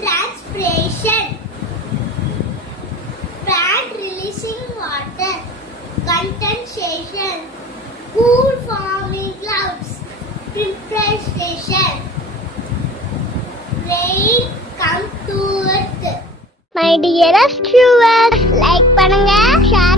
transpiration. Plant releasing water. Condensation. Cool forming clouds. Precipitation. Rain come to earth. My dearest viewers, like பண்ணுங்க, share